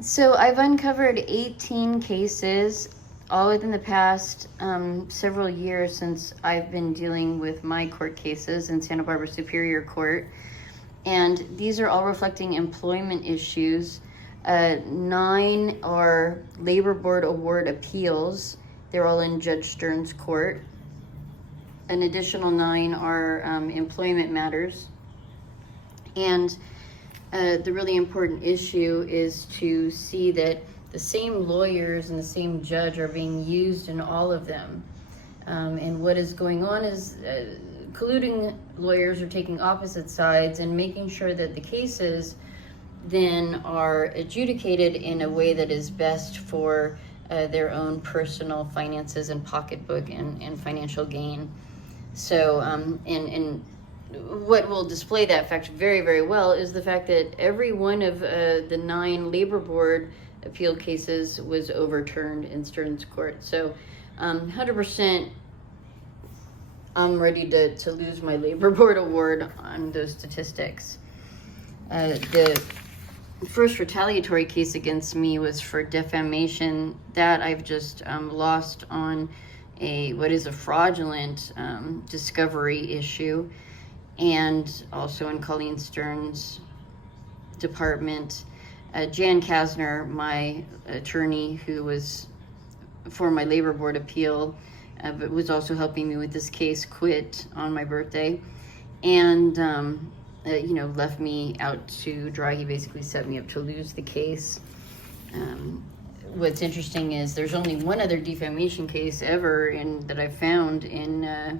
So I've uncovered 18 cases, all within the past several years since I've been dealing with my court cases in Santa Barbara Superior Court. And these are all reflecting employment issues. 9 are labor board award appeals. They're all in Judge Sterne's court. An additional 9 are employment matters. And the really important issue is to see that the same lawyers and the same judge are being used in all of them. And what is going on is colluding lawyers are taking opposite sides and making sure that the cases then are adjudicated in a way that is best for their own personal finances and pocketbook and financial gain. So, and what will display that fact very, very well is the fact that every one of the 9 labor board appeal cases was overturned in Sterne's court. So 100% I'm ready to lose my labor board award on those statistics. The first retaliatory case against me was for defamation. That I've just lost on what is a fraudulent discovery issue. And also in Colleen Sterne's department, Jan Kasner, my attorney who was for my labor board appeal, but was also helping me with this case, quit on my birthday, and left me out to dry. He basically set me up to lose the case. What's interesting is there's only one other defamation case ever that I found in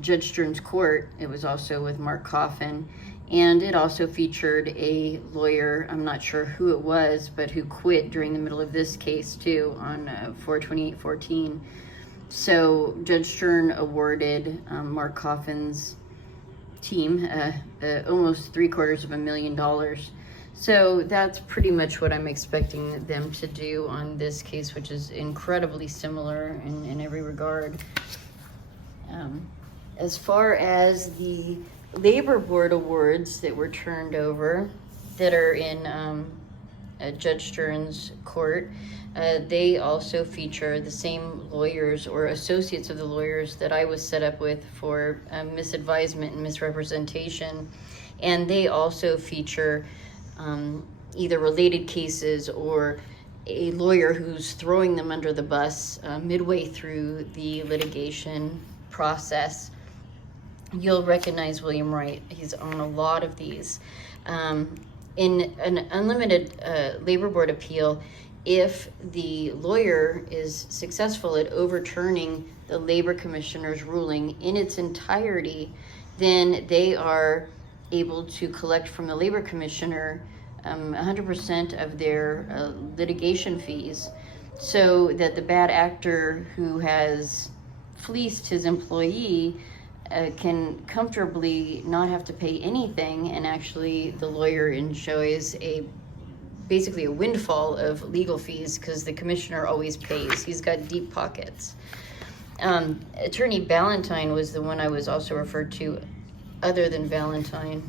Judge Sterne's court. It was also with Mark Coffin, and it also featured a lawyer, I'm not sure who it was, but who quit during the middle of this case too on 4/28/14. So Judge Sterne awarded Mark Coffin's team almost $750,000. So that's pretty much what I'm expecting them to do on this case, which is incredibly similar in every regard. As far as the labor board awards that were turned over that are in Judge Sterne's court, they also feature the same lawyers or associates of the lawyers that I was set up with for misadvisement and misrepresentation. And they also feature either related cases or a lawyer who's throwing them under the bus midway through the litigation process. You'll recognize William Wright. He's on a lot of these. In an unlimited labor board appeal, if the lawyer is successful at overturning the labor commissioner's ruling in its entirety, then they are able to collect from the labor commissioner 100% of their litigation fees, so that the bad actor who has fleeced his employee can comfortably not have to pay anything, and actually the lawyer enjoys basically a windfall of legal fees because the commissioner always pays. He's got deep pockets. Attorney Ballantyne was the one I was also referred to, other than Valentine.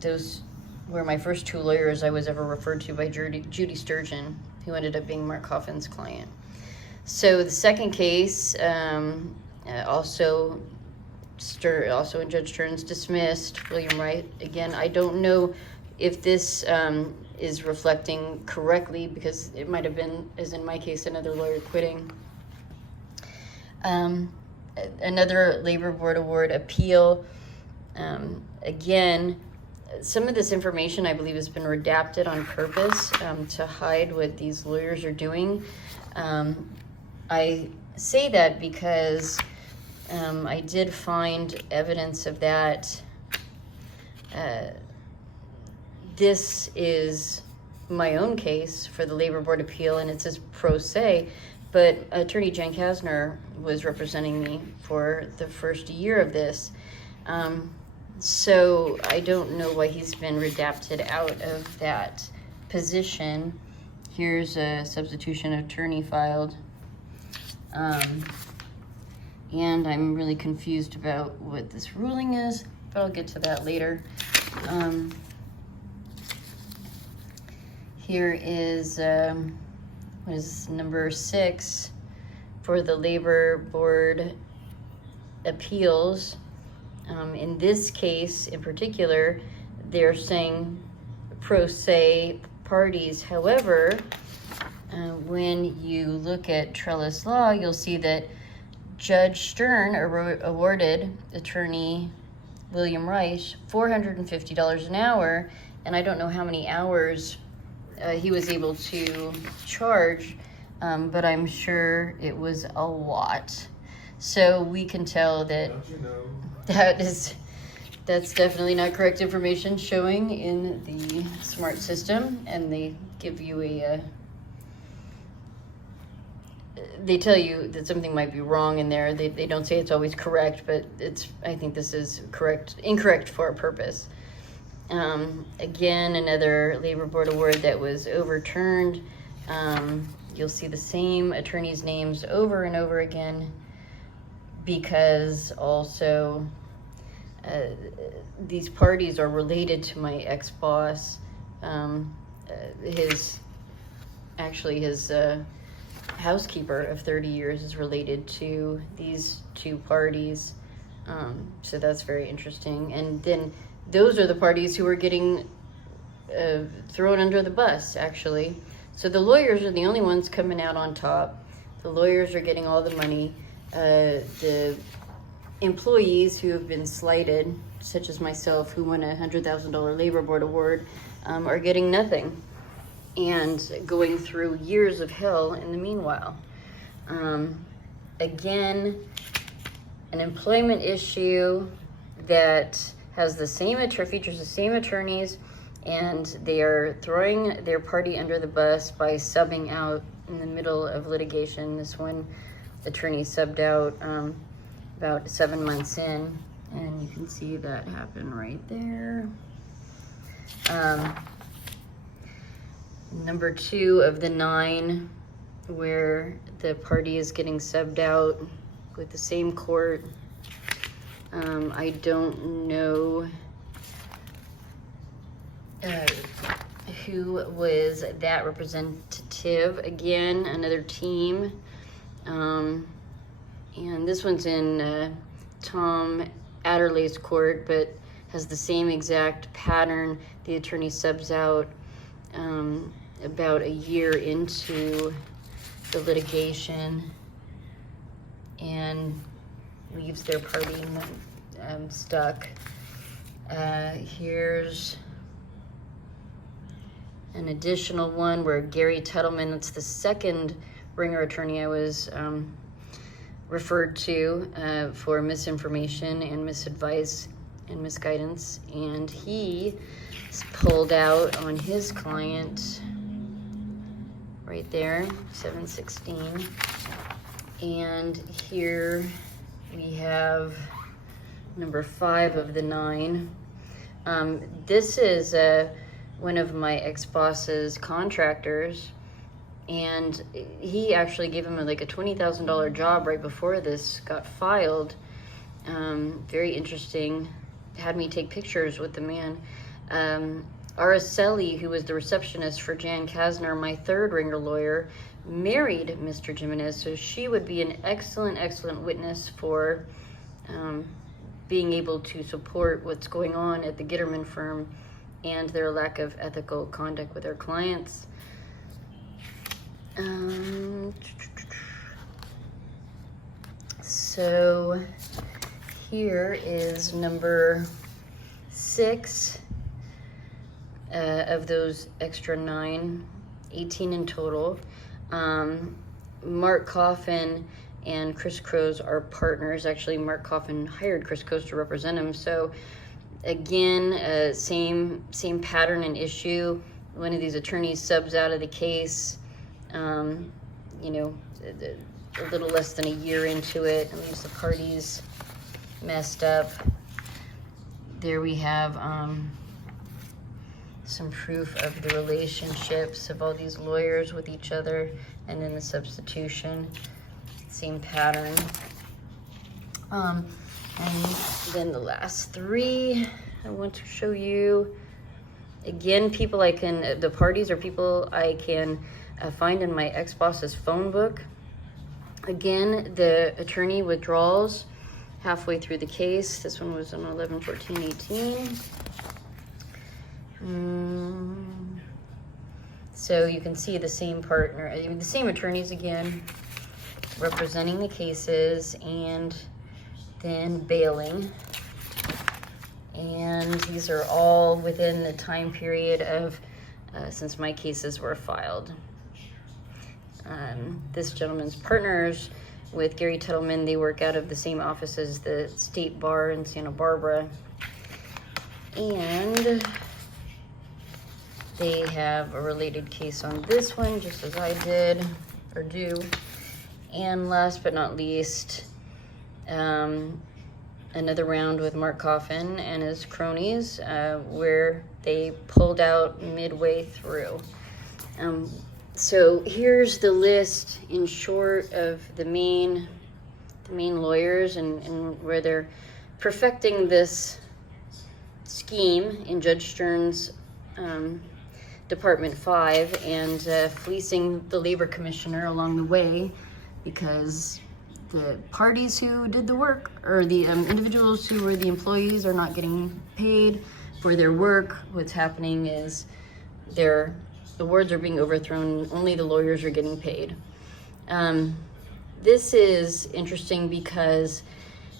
Those were my first 2 lawyers I was ever referred to by Judy Sturgeon, who ended up being Mark Coffin's client. So the second case, also in Judge Sterne's, dismissed. William Wright, again, I don't know if this is reflecting correctly, because it might have been, as in my case, another lawyer quitting. Another labor board award appeal. Again, some of this information I believe has been redacted on purpose to hide what these lawyers are doing. I say that because I did find evidence of that. This is my own case for the labor board appeal, and it says pro se, but Attorney Jan Kasner was representing me for the first year of this. So I don't know why he's been redacted out of that position. Here's a substitution attorney filed. And I'm really confused about what this ruling is, but I'll get to that later. Here is, what is number 6 for the Labor Board appeals. In this case in particular, they're saying pro se parties. However, when you look at Trellis Law, you'll see that Judge Sterne awarded attorney William Reich $450 an hour, and I don't know how many hours he was able to charge, but I'm sure it was a lot. So we can tell that that's definitely not correct information showing in the SMART system, and they give you they tell you that something might be wrong in there. They don't say it's always correct, but I think this is incorrect for a purpose. Again, another Labor Board award that was overturned. You'll see the same attorneys' names over and over again, because also these parties are related to my ex-boss. His housekeeper of 30 years is related to these two parties. So that's very interesting. And then those are the parties who are getting thrown under the bus, actually. So the lawyers are the only ones coming out on top. The lawyers are getting all the money. The employees who have been slighted, such as myself, who won a $100,000 Labor Board award, are getting nothing and going through years of hell in the meanwhile. Again, an employment issue that has the same features the same attorneys, and they are throwing their party under the bus by subbing out in the middle of litigation. This one attorney subbed out about 7 months in, and you can see that happen right there. Number 2 of the 9, where the party is getting subbed out with the same court. I don't know who was that representative. Again, another team. And this one's in Tom Adderley's court, but has the same exact pattern. The attorney subs out about a year into the litigation and leaves their party stuck. Here's an additional one where Gary Tuttleman, that's the second ringer attorney I was referred to for misinformation and misadvice and misguidance, and he pulled out on his client right there, 716. And here we have number 5 of the 9. This is one of my ex-boss's contractors, and he actually gave him like a $20,000 job right before this got filed. Very interesting. Had me take pictures with the man. Araceli, who was the receptionist for Jan Kasner, my third ringer lawyer, married Mr. Jimenez, so she would be an excellent witness for being able to support what's going on at the Gitterman firm and their lack of ethical conduct with their clients. So here is number 6 of those extra 9, 18 in total. Mark Coffin and Chris Crows are partners. Actually, Mark Coffin hired Chris Crows to represent him. So again, same pattern and issue. One of these attorneys subs out of the case, a little less than a year into it, and leaves the parties messed up. There we have some proof of the relationships of all these lawyers with each other, and then the substitution, same pattern. And then the last 3 I want to show you. Again, people I can, the parties are people I can find in my ex-boss's phone book. Again, the attorney withdrawals halfway through the case. This one was on 11/14/18. So you can see the same partner, the same attorneys again, representing the cases and then bailing. And these are all within the time period of since my cases were filed. This gentleman's partners with Gary Tuttleman, they work out of the same office as the State Bar in Santa Barbara. And they have a related case on this one, just as I did, or do. And last but not least, another round with Mark Coffin and his cronies, where they pulled out midway through. So here's the list in short of the main lawyers and where they're perfecting this scheme in Judge Sterne's Department 5 and fleecing the labor commissioner along the way, because the parties who did the work, or the individuals who were the employees, are not getting paid for their work. What's happening is their awards are being overthrown. Only the lawyers are getting paid. This is interesting because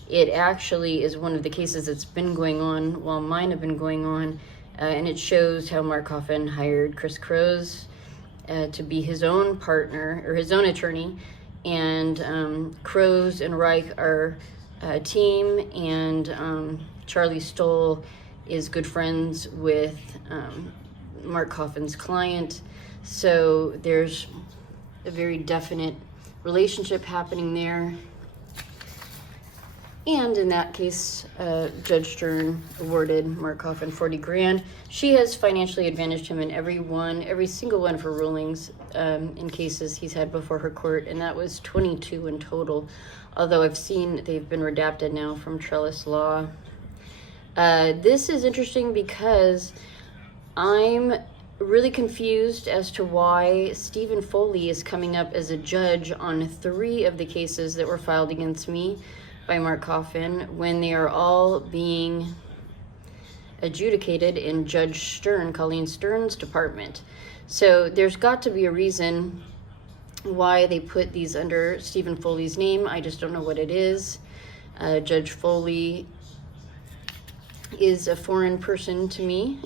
it actually is one of the cases that's been going on while mine have been going on, and it shows how Mark Coffin hired Chris Crows to be his own partner, or his own attorney, and Crows and Reich are a team, and Charlie Stoll is good friends with Mark Coffin's client. So there's a very definite relationship happening there. And in that case, Judge Sterne awarded Mark Coffin 40 grand. She has financially advantaged him in every single one of her rulings in cases he's had before her court, and that was 22 in total. Although I've seen they've been redacted now from Trellis Law. This is interesting because I'm really confused as to why Stephen Foley is coming up as a judge on 3 of the cases that were filed against me by Mark Coffin, when they are all being adjudicated in Judge Sterne, Colleen Sterne's department. So there's got to be a reason why they put these under Stephen Foley's name. I just don't know what it is. Judge Foley is a foreign person to me.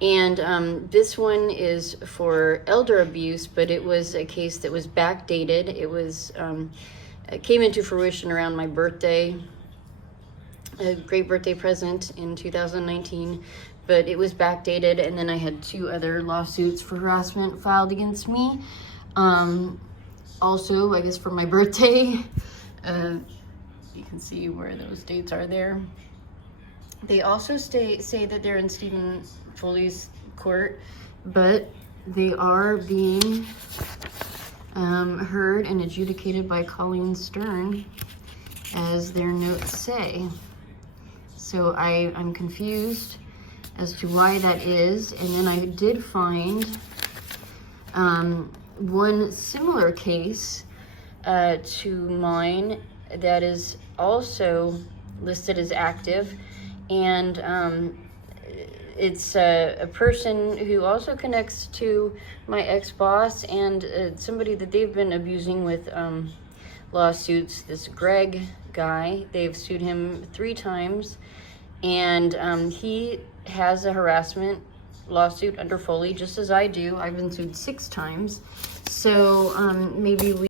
And this one is for elder abuse, but it was a case that was backdated. It was it came into fruition around my birthday, a great birthday present in 2019, but it was backdated, and then I had 2 other lawsuits for harassment filed against me. Also, I guess for my birthday, you can see where those dates are there. They also say that they're in Stephen Foley's court, but they are being heard and adjudicated by Colleen Sterne, as their notes say. So I'm confused as to why that is. And then I did find one similar case to mine that is also listed as active, and it's a person who also connects to my ex-boss, and somebody that they've been abusing with lawsuits. This Greg guy, they've sued him 3 times, and he has a harassment lawsuit under Foley, just as I do. I've been sued 6 times. So maybe we